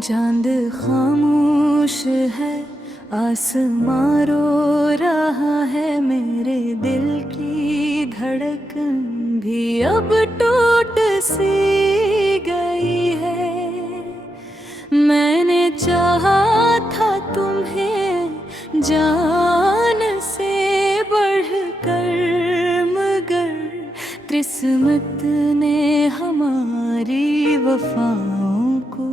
चांद खामोश है, आसमां रो रहा है, मेरे दिल की धड़कन भी अब टूट सी गई है। मैंने चाहा था तुम्हें जान से बढ़कर, मगर किस्मत ने हमारी वफाओं को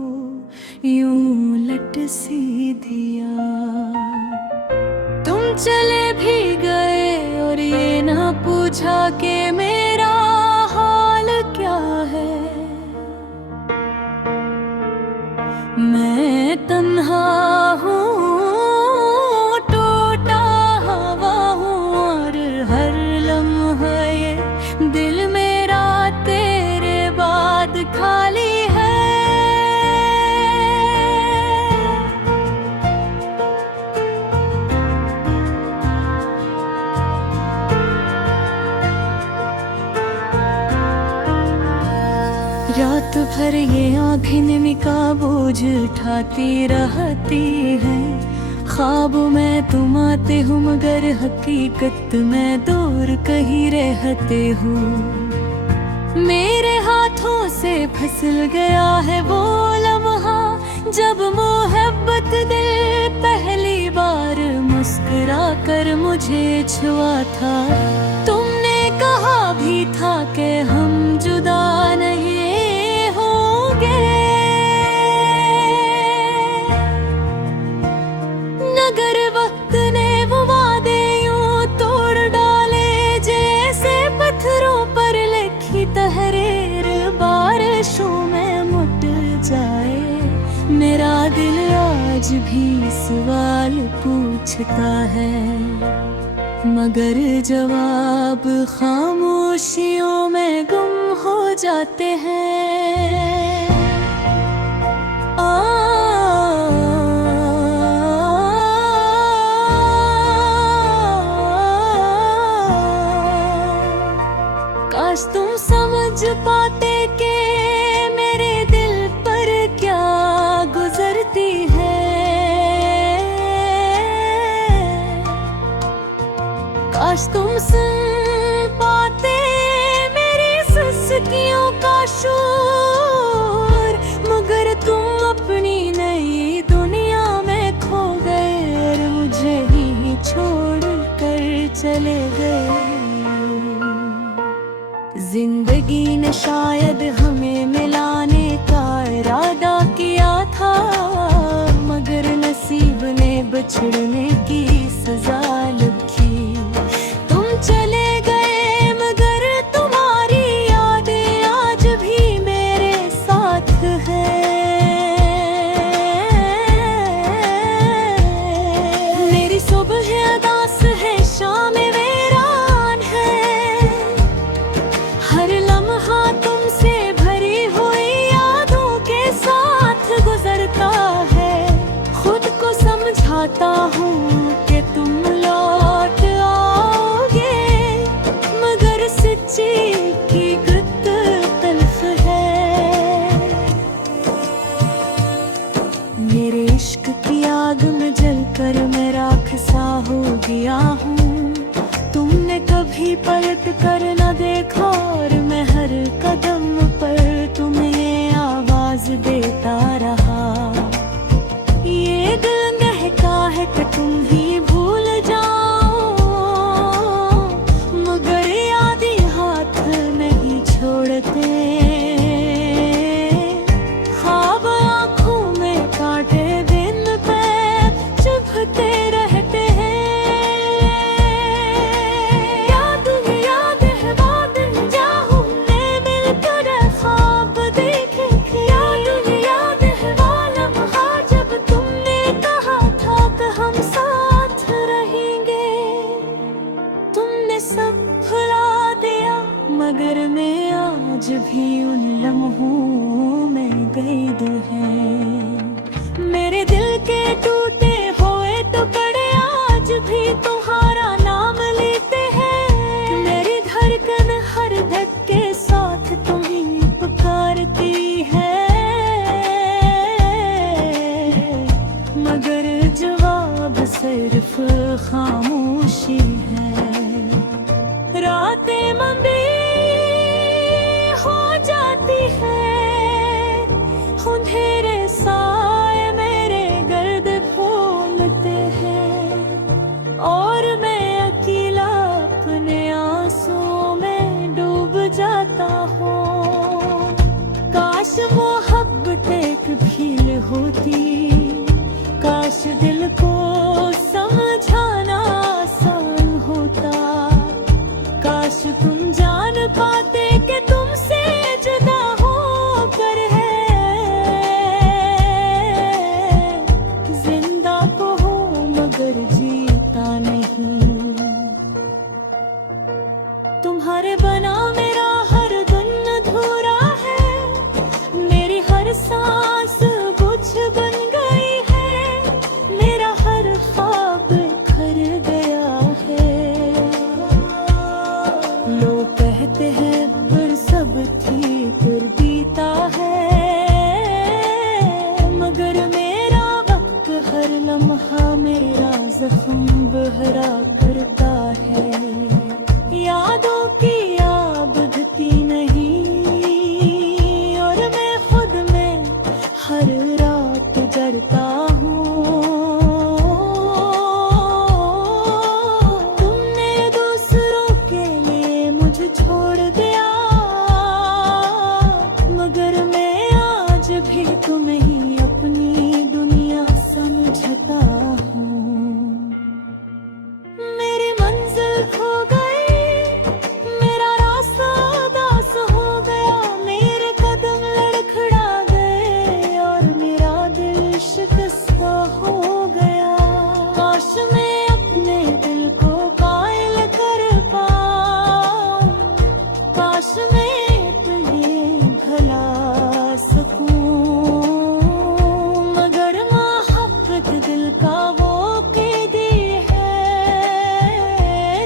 यूं लट सी दिया। तुम चले भी गए और ये ना पूछा कि मेरा हाल क्या है। मैं तन्हा हूँ, टूटा हवा हूँ, और हर लम्हा ये दिल मेरा तेरे बाद खाली है। रात भर ये आँखें का बोझ उठाती रहती हैं। ख्वाब में तुम आते हो मगर हकीकत में दूर कहीं रहते हो। मेरे हाथों से फिसल गया है वो लम्हा, जब मोहब्बत दिल पहली बार मुस्कुरा कर मुझे छुआ था। तुमने कहा भी था कि हम जुदा नहीं होंगे, मगर वक्त ने वो वादे यूं तोड़ डाले जैसे पत्थरों पर लिखी तहरीर बारिशों में मुट जाए। मेरा दिल आज भी सवाल पूछता है, मगर जवाब खामोशियों में गुम हो जाते हैं। काश तुम समझ पाते कि मेरे दिल पर क्या गुजरती है। काश तुम सुन पाते मेरी सिसकियों का शोर, मगर तुम अपनी नई दुनिया में खो गए और मुझे ही छोड़ कर चले गए। जिंदगी ने शायद हमें मिलाने का इरादा किया था, मगर नसीब ने बिछड़ने की सजा लिखी। तुम चले गए मगर तुम्हारी यादें आज भी मेरे साथ है। मेरी सुबह उदास है, शाम वीरान है, हर लम्हा तुमसे भरी हुई यादों के साथ गुजरता है। खुद को समझाता हूँ कि तुम लौट आओगे, मगर सच्ची हकीकत तल्ख है। मेरे इश्क की आग में जलकर मैं राख सा हो गया हूँ। तुमने कभी पलट कर न देखा और मैं हर कदम पर तुम्हें ये आवाज देता रहा। ये दिल कहता है कि तुम ही भूल जाओ, मगर यादें हाथ नहीं छोड़ते। ख्वाब आँखों में काटे दिन पे चुभते रहते हैं। याद है वो दिन जहाँ हमने मिलकर ख्वाब देखे। याद है वो लम्हा जब तुमने कहा था कि हम साथ सिर्फ खामोशी है। रातें लंबी हो जाती है, अंधेरे साए मेरे गर्द घूमते हैं, और मैं अकेला अपने आंसुओं में डूब जाता हूँ। काश मोहब्बत एक भील होती, काश दिल को समझाना आसान होता, काश तुम जान पाते कि तुमसे जुदा होकर है जिंदा तो हो मगर जीता नहीं। तुम्हारे बना मेरा हर दिन अधूरा है, मेरी हर सांस बुझ बन गई है, मेरा हर ख्वाब खर गया है। लोग कहते हैं फिर सब ठीक कर बीता है, मगर मेरा वक्त हर लम्हा मेरा जख्म बहरा करता है। यादों की आग बुझती नहीं, और मैं खुद में हर रात जलता हूँ। तुमने दूसरों के लिए मुझे छोड़ दिया, मगर मैं आज भी तुम्हें ही अपनी दुनिया समझता हूँ। मेरी मंजिल खो गई, मेरा रास्ता उदास हो गया, मेरे कदम लड़खड़ा गए और मेरा दिल शिकस्ता हो गया। काश मैं अपने दिल को कायल कर पाऊं, काश मैं तुम्हें भुला सकूं, मगर मोहब्बत दिल का वो कैदी है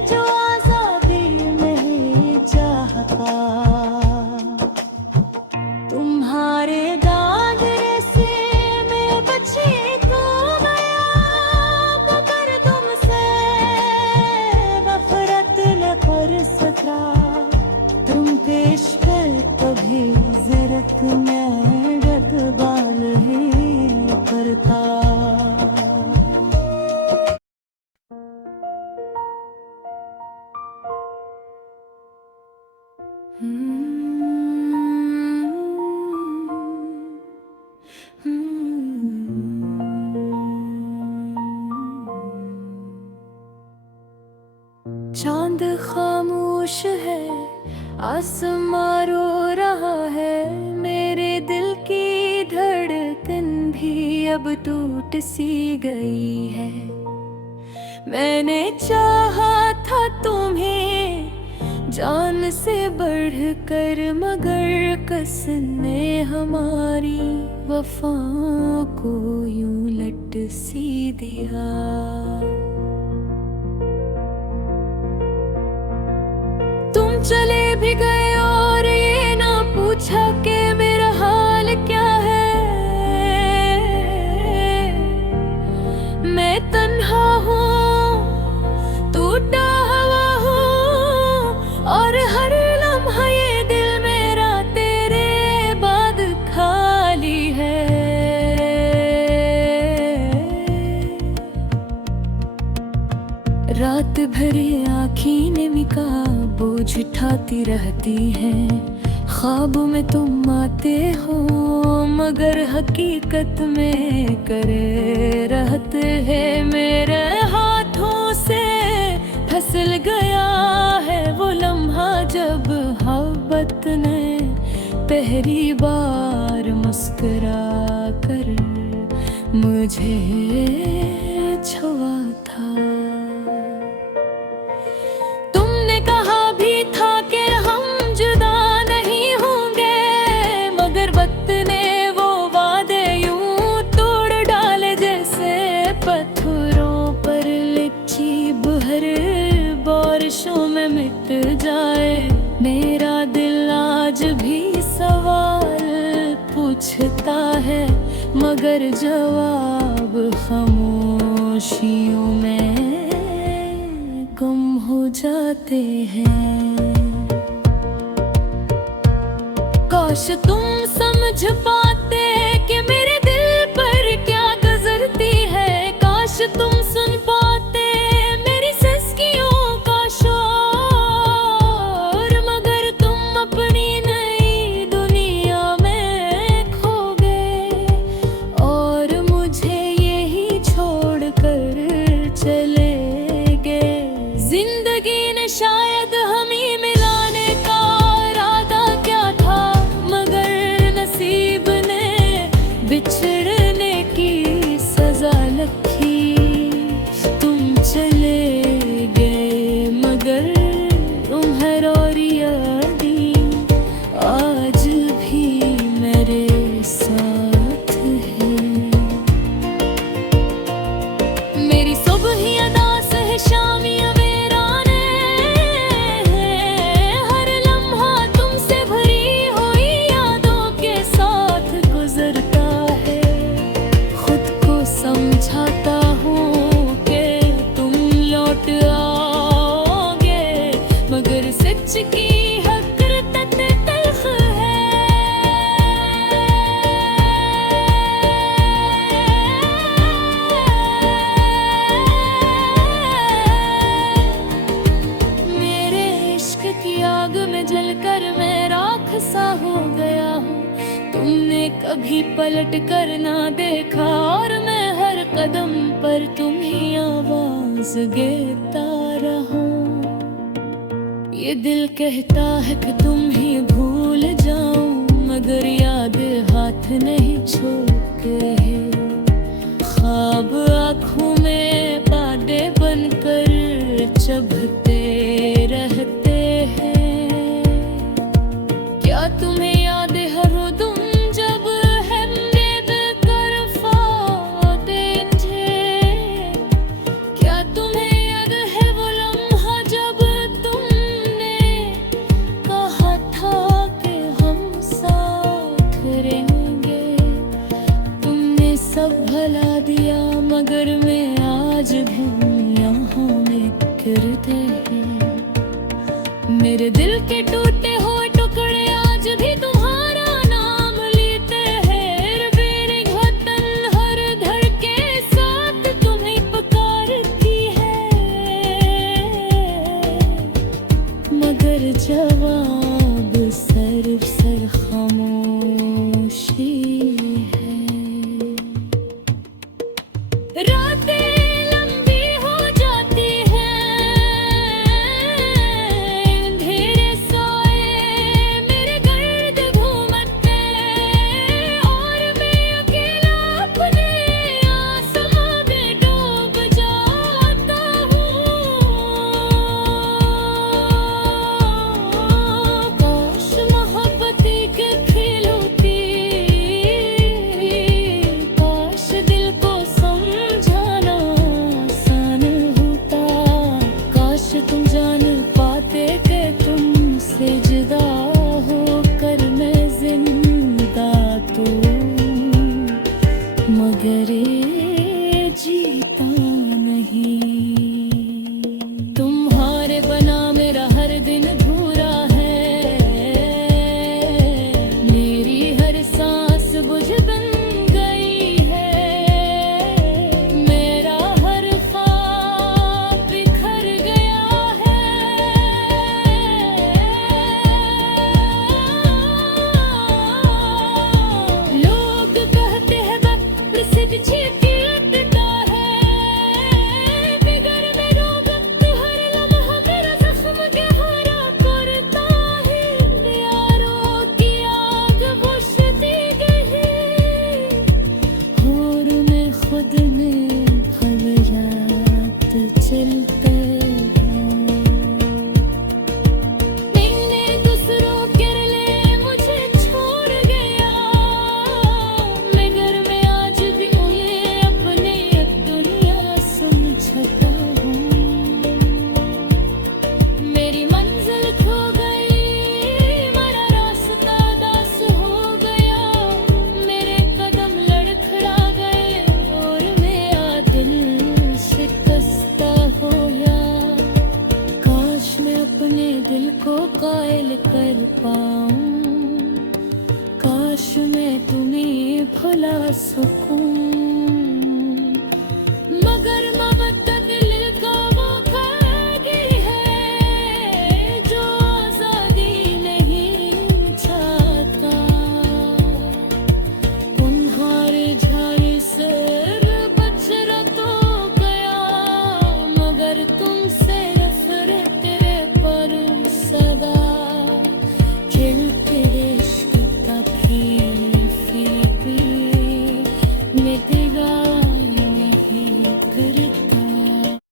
जो आजादी नहीं चाहता। तुम्हारे दादरे से मैं बची तो गया, मगर तुमसे नफरत न कर सका। तुम पेश कर कभी जरत मैं रतबाल ही करता। चांद खामोश है, आसमां रो रहा है, मेरे दिल की धड़कन भी अब टूट सी गई है। मैंने चाहा था तुम्हें जान से बढ़कर, मगर कसम ने हमारी वफाओं को यूं लट सी दिया। तुम चले भी गए और ये ना पूछा कि मेरा हाल क्या है। मैं तन्हा हूँ, टूटा हुआ हूँ, और हर लम्हा ये दिल मेरा तेरे बाद खाली है। रात भर आँखें मिका बोझ उठाती रहती हैं, ख्वाबों में तुम आते हो मगर हकीकत में करे रहते हैं। मेरे हाथों से फिसल गया है वो लम्हा जब मोहब्बत ने पहली बार मुस्कुरा कर मुझे छुआ था। तुमने कहा भी था कि हम जुदा नहीं होंगे, मगर वक्त ने वो वादे यूं तोड़ डाले जैसे पत्थरों पर लिखी बहर बारिशों में मिट जाए। मेरा दिल आज भी सवाल पूछता है मगर जवाब खामोश खामोशियों में गुम हो जाते हैं। काश तुम समझ पाते कि मेरे दिल पर क्या गुजरती है। काश तुम सुन पाते मेरी सिसकियों का शोर, मगर तुम अपनी नई दुनिया में खो गए और मुझे यही छोड़ कर चले गए। जिंदगी ने शायद हमें मिलाने का इरादा क्या था, मगर नसीब ने बिछड़ने की सजा लिखी। तुम चले गए मगर तुम्हारी और यादें आज भी मेरे साथ है। मेरी सुबहियां दास है, शामियां वीराने हैं। हर लम्हा तुमसे भरी हुई यादों के साथ गुजरता है। खुद को समझाता हूँ कि तुम लौट आओगे, मगर सच की हकीकत तल्ख है। मेरे इश्क की आग में जलकर मैं राख सा हो गया हूँ। तुमने कभी पलट कर ना देखा और मैं हर कदम पर तुम्ही आवाज देता रहूं। ये दिल कहता है कि तुम ही भूल जाऊं, मगर याद हाथ नहीं छोड़ते हैं। ख्वाब आँखों में बादे बनकर चुभते रहते हैं। क्या तुम्हें याद है वो तुम जब हमने बेकर फाते थे? क्या तुम्हें याद है वो लम्हा जब तुमने कहा था कि हम साथ रहेंगे? तुमने सब भला दिया मगर मैं आज भी यहाँ में गिरते हैं। मेरे दिल के टूटे हुए टुकड़े आज भी तुम्हारा नाम लेते हैं। मेरे वतन हर धड़के साथ तुम्हें पुकारती है, मगर जवाब सिर्फ खामोशी है। रातें लंबी हो जाती हैं, अंधेरे साए मेरे गर्द घूमते और मैं अकेला अपने आसमां में डूब जाता हूँ। को कायल कर पाऊं, काश मैं तुम्हें भुला सकूं।